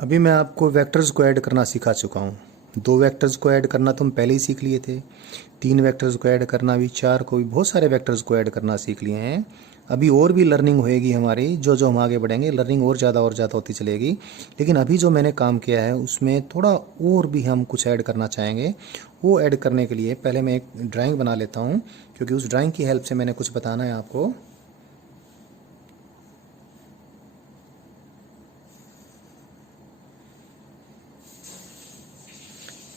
अभी मैं आपको वेक्टर्स को ऐड करना सिखा चुका हूँ। 2 वेक्टर्स को ऐड करना तो हम पहले ही सीख लिए थे। 3 वेक्टर्स को ऐड करना भी, 4 को भी, बहुत सारे वेक्टर्स को ऐड करना सीख लिए हैं। अभी और भी लर्निंग होएगी हमारी, जो जो हम आगे बढ़ेंगे लर्निंग और ज़्यादा होती चलेगी। लेकिन अभी जो मैंने काम किया है उसमें थोड़ा और भी हम कुछ ऐड करना चाहेंगे। वो ऐड करने के लिए पहले मैं एक ड्राइंग बना लेता हूँ, क्योंकि उस ड्राइंग की हेल्प से मैंने कुछ बताना है आपको।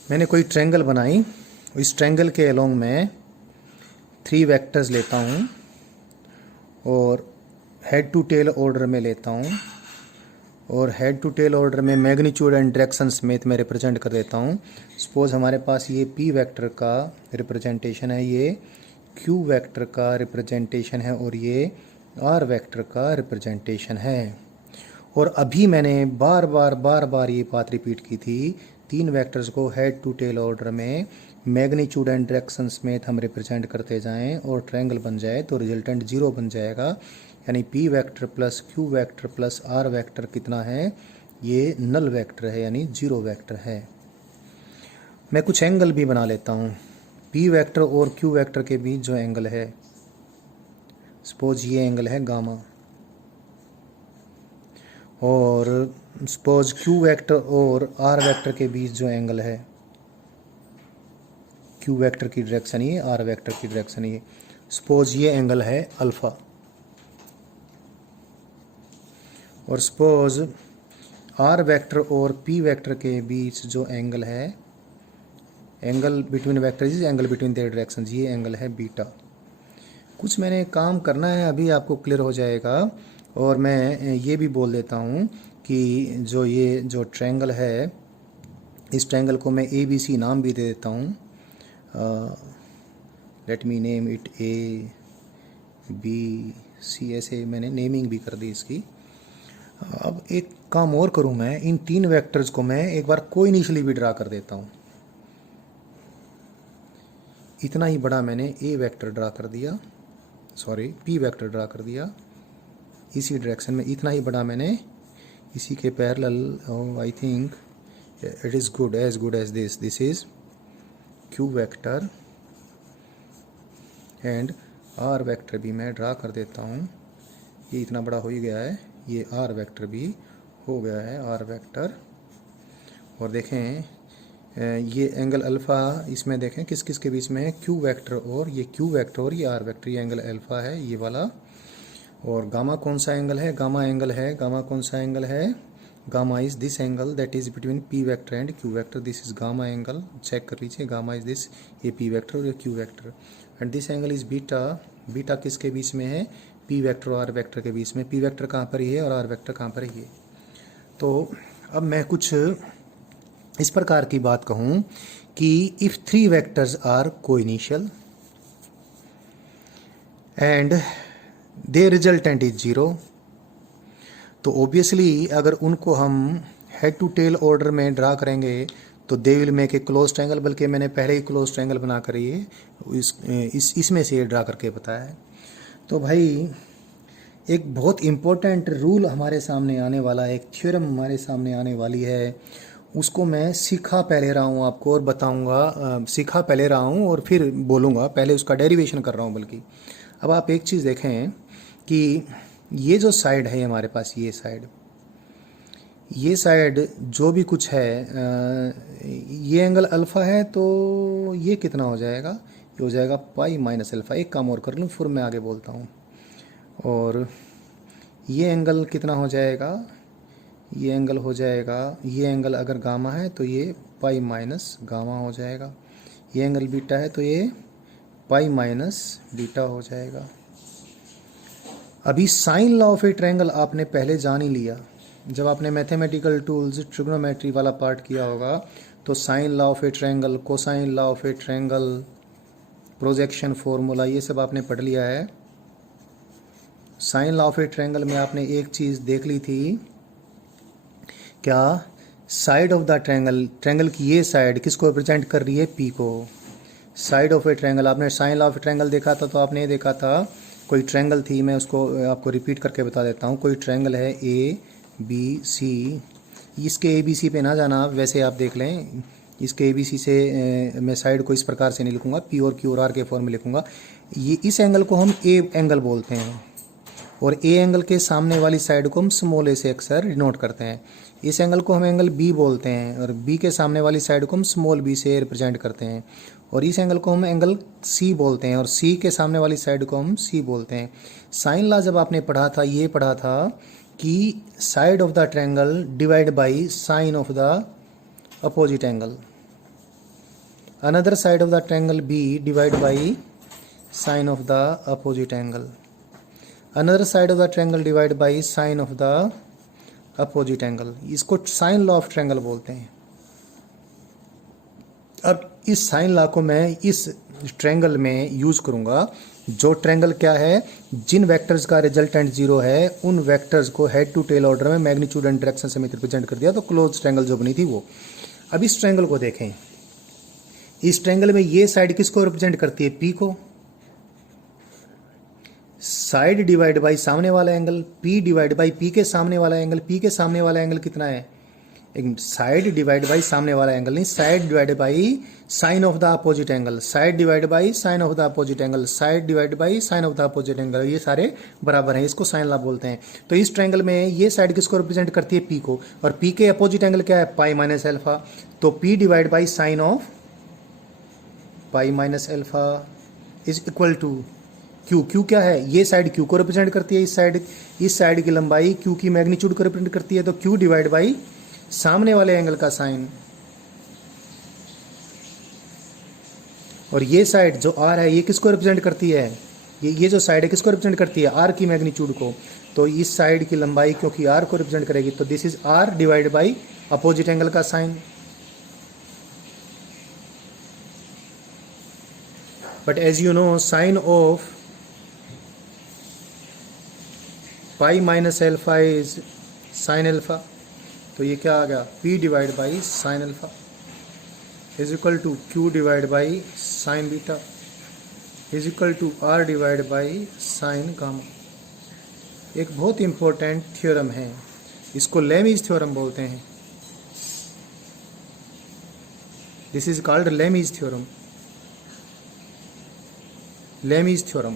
मैंने कोई ट्रायंगल बनाई, इस ट्रायंगल के अलोंग मैं 3 वेक्टर्स लेता हूँ और हेड टू टेल ऑर्डर में लेता हूँ, और हेड टू टेल ऑर्डर में मैग्नीट्यूड एंड डायरेक्शन समेत मैं रिप्रेजेंट कर देता हूँ। सपोज हमारे पास ये पी वेक्टर का रिप्रेजेंटेशन है, ये क्यू वेक्टर का रिप्रेजेंटेशन है, और ये आर वेक्टर का रिप्रेजेंटेशन है। और अभी मैंने बार बार ये बात रिपीट की थी, 3 वेक्टर्स को हेड टू टेल ऑर्डर में मैग्नीट्यूड एंड डायरेक्शन समेत हम रिप्रेजेंट करते जाएं और ट्रायंगल बन जाए तो रिजल्टेंट 0 बन जाएगा। यानी P vector plus Q vector plus R vector कितना है, ये नल वेक्टर है, यानी 0 वेक्टर है। मैं कुछ एंगल भी बना लेता हूँ। पी वेक्टर और क्यू वेक्टर के बीच जो एंगल है, सपोज ये एंगल है गामा, और सपोज क्यू वेक्टर और आर वेक्टर के बीच जो एंगल है, क्यू वेक्टर की डायरेक्शन ये, आर वेक्टर की डायरेक्शन ये, सपोज ये एंगल है अल्फा। और सपोज आर वेक्टर और पी वेक्टर के बीच जो एंगल है, angle between vectors, angle between their directions, ये एंगल है बीटा। कुछ मैंने काम करना है, अभी आपको क्लियर हो जाएगा। और मैं ये भी बोल देता हूँ कि ये जो ट्रायंगल है, इस ट्रायंगल को मैं ए बी सी नाम भी दे देता हूँ। Let me name it A B C, ऐसे मैंने नेमिंग भी कर दी इसकी। अब एक काम और करूँ, मैं इन 3 वेक्टर्स को मैं एक बार कोइनिशियली भी ड्रा कर देता हूँ। इतना ही बड़ा मैंने ए वेक्टर ड्रा कर दिया, सॉरी पी वेक्टर ड्रा कर दिया इसी डायरेक्शन में। इतना ही बड़ा मैंने इसी के parallel, I think it is good as this is Q vector, and R vector भी मैं ड्रा कर देता हूँ। ये इतना बड़ा हो ही गया है, ये आर वेक्टर भी हो गया है, आर वेक्टर। और देखें ये एंगल अल्फ़ा, इसमें देखें किस किस के बीच में है, क्यू वेक्टर और ये क्यू वेक्टर और ये आर वेक्टर, ये एंगल अल्फ़ा है ये वाला। और गामा कौन सा एंगल है, गामा एंगल है, गामा कौन सा एंगल है, gamma is this angle that is between P vector and Q vector, this is gamma angle, check कर लीजिए, गामा इज दिस, ये पी वेक्टर और ये Q vector, and this angle is beta. Beta किसके बीच में है, पी वेक्टर और आर वेक्टर के बीच में। पी वेक्टर कहाँ पर है और आर वेक्टर कहाँ पर है। तो अब मैं कुछ इस प्रकार की बात कहूँ कि if 3 vectors are coinitial and the resultant is 0, तो ऑब्वियसली अगर उनको हम हेड टू टेल ऑर्डर में ड्रा करेंगे तो they will make a close triangle. बल्कि मैंने पहले ही क्लोज ट्रायंगल बना कर ये इसमें से ड्रा करके बताया है। तो भाई एक बहुत इम्पोर्टेंट रूल हमारे सामने आने वाला है, एक थ्योरम हमारे सामने आने वाली है, उसको मैं सिखा पहले रहा हूँ आपको और बताऊँगा। सिखा पहले रहा हूँ और फिर बोलूँगा, पहले उसका डेरिवेशन कर रहा हूँ। बल्कि अब आप एक चीज़ देखें कि ये जो साइड है हमारे पास, ये साइड जो भी कुछ है, ये एंगल अल्फ़ा है, तो ये कितना हो जाएगा, ये हो जाएगा पाई माइनस अल्फ़ा। एक काम और कर लूँ फिर मैं आगे बोलता हूँ। और ये एंगल कितना हो जाएगा, ये एंगल हो जाएगा, ये एंगल अगर गामा है तो ये पाई माइनस गामा हो जाएगा, ये एंगल बीटा है तो ये पाई माइनस बीटा हो जाएगा। अभी sine law of a triangle आपने पहले जान ही लिया, जब आपने मैथमेटिकल टूल्स ट्रिग्नोमेट्री वाला पार्ट किया होगा तो sine law of a triangle, cosine law of a triangle, projection formula, ये सब आपने पढ़ लिया है। Sine law of a triangle में आपने एक चीज़ देख ली थी, क्या, side of the triangle, triangle की ये साइड किसको रिप्रेजेंट कर रही है, पी को। साइड ऑफ ए ट्रायंगल, आपने sine law of a triangle देखा था, तो आपने ये देखा था कोई ट्रायंगल थी, मैं उसको आपको रिपीट करके बता देता हूँ। कोई ट्रायंगल है ए बी सी, इसके ABC पे ना जाना आप, वैसे आप देख लें। इसके ABC से मैं साइड को इस प्रकार से नहीं लिखूंगा, P और Q और R के फॉर्म में लिखूंगा। ये इस एंगल को हम A एंगल बोलते हैं, और A एंगल के सामने वाली साइड को हम स्मॉल a से अक्सर डिनोट करते हैं। इस एंगल को हम एंगल B बोलते हैं, और B के सामने वाली साइड को हम स्मॉल b से रिप्रेजेंट करते हैं। और इस एंगल को हम एंगल C बोलते हैं, और C के सामने वाली साइड को हम C बोलते हैं। साइन लॉ जब आपने पढ़ा था, ये पढ़ा था कि side of the triangle divide by sine of the opposite angle. Another side of the triangle B divide by sine of the opposite angle. Another side of the triangle divide by sine of the opposite angle. इसको sign law of triangle बोलते हैं। अब इस sign law को मैं इस triangle में use करूंगा। जो ट्रायंगल क्या है, जिन वेक्टर्स का रिजल्टेंट 0 है उन वेक्टर्स को हेड टू टेल ऑर्डर में मैग्नीट्यूड एंड डायरेक्शन समेत रिप्रेजेंट कर दिया, तो क्लोज ट्रायंगल जो बनी थी वो। अब इस ट्रायंगल को देखें, इस ट्रायंगल में ये साइड किसको रिप्रेजेंट करती है, P को। साइड डिवाइड बाई सामने वाला angle, P divide by P के सामने वाला एंगल। P के सामने वाला एंगल कितना है, एक साइड डिवाइड बाई सामने वाला एंगल नहीं, side divide by sine of the opposite angle, side divide by sine of the opposite angle, side divide by sine of the opposite angle. ये सारे बराबर हैं, इसको साइन लॉ बोलते हैं। तो इस ट्रायंगल में ये साइड किसको रिप्रेजेंट करती है, P को, और P के अपोजिट एंगल क्या है, पाई माइनस एल्फा। तो P divide by sine of pi minus alpha is equal to Q। Q क्या है, ये साइड Q को रिप्रेजेंट करती है, इस साइड की लंबाई Q की मैग्नीट्यूड को रिप्रेजेंट करती है। तो Q डिवाइड बाई सामने वाले एंगल का साइन, और ये साइड जो R है ये किसको रिप्रेजेंट करती है, ये जो साइड है किसको रिप्रेजेंट करती है, R की मैग्नीट्यूड को। तो इस साइड की लंबाई क्योंकि R को रिप्रेजेंट करेगी, तो this is R divide by opposite angle का sine. But as you know sine of pi minus alpha is sine alpha. तो ये क्या आ गया, P divide by sine alpha is equal to Q divide by sine beta is equal to R divide by sine gamma. एक बहुत important theorem है, इसको Lami's theorem बोलते हैं। This is called Lami's theorem. Lami's theorem,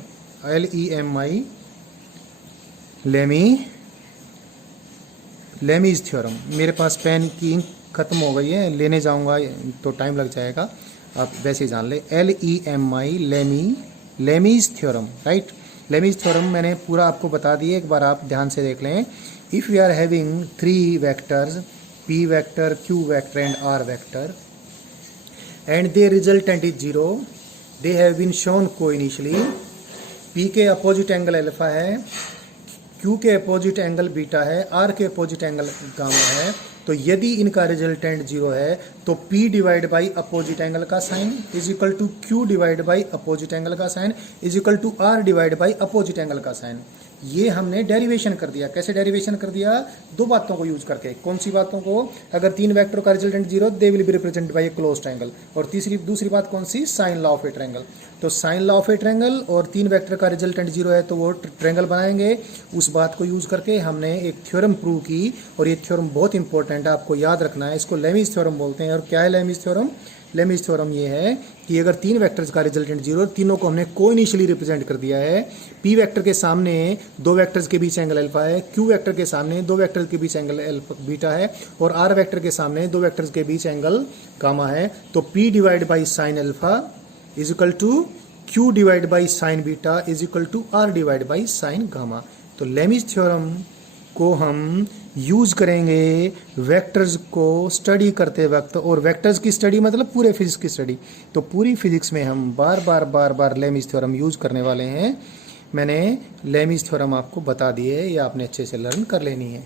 LEMI, Lami's theorem. मेरे पास pen की ink खत्म हो गई है, लेने जाऊंगा तो टाइम लग जाएगा, आप वैसे ही जान ले। LEMI, Lami's theorem, right. Lami's theorem मैंने पूरा आपको बता दिया, एक बार आप ध्यान से देख लें। If we are having 3 vectors, P vector, Q vector and R vector, and their resultant is 0, they have been shown co-initially। P के अपोजिट एंगल अल्फा है, Q के अपोजिट एंगल बीटा है, R के अपोजिट एंगल गामा है। तो यदि इनका resultant 0 है तो P divide by opposite angle का sine is equal to Q divide by opposite angle का sine is equal to R divide by opposite angle का साइन। ये हमने डेरिवेशन कर दिया। कैसे डेरिवेशन कर दिया, दो बातों को यूज करके। कौन सी बातों को, अगर 3 वेक्टर का resultant 0 they will be represented by a close triangle. और दूसरी बात कौन सी, sine law of a triangle. तो sine law of a triangle और 3 वेक्टर का रिजल्टेंट 0 है तो वो ट्रायंगल बनाएंगे। उस बात को यूज करके हमने एक थ्योरम प्रूव की, और ये थ्योरम बहुत इंपॉर्टेंट है, आपको याद रखना है। इसको लेमीज थ्योरम बोलते हैं। और क्या है लेमीज थ्योरम? लेमीज थ्योरम ये है कि अगर 3 वेक्टर्स का रिजल्टेंट 0, तीनों को हमने को-इनिशियली रिप्रेजेंट कर दिया है। P वेक्टर के सामने 2 वेक्टर्स के बीच एंगल अल्फा है, Q वेक्टर के सामने 2 वेक्टर्स के बीच एंगल अल्फा बीटा है, और R वेक्टर के सामने 2 वेक्टर्स के बीच एंगल गामा है। तो P divide by sine alpha is equal to Q divide by sine beta is equal to R divide by sine gamma. तो लेमीज थ्योरम को हम यूज करेंगे वेक्टर्स को स्टडी करते वक्त, और वेक्टर्स की स्टडी मतलब पूरे फिजिक्स की स्टडी। तो पूरी फिजिक्स में हम बार बार लेमीज थ्योरम यूज करने वाले हैं। मैंने लेमीज थ्योरम आपको बता दिए, ये आपने अच्छे से लर्न कर लेनी है।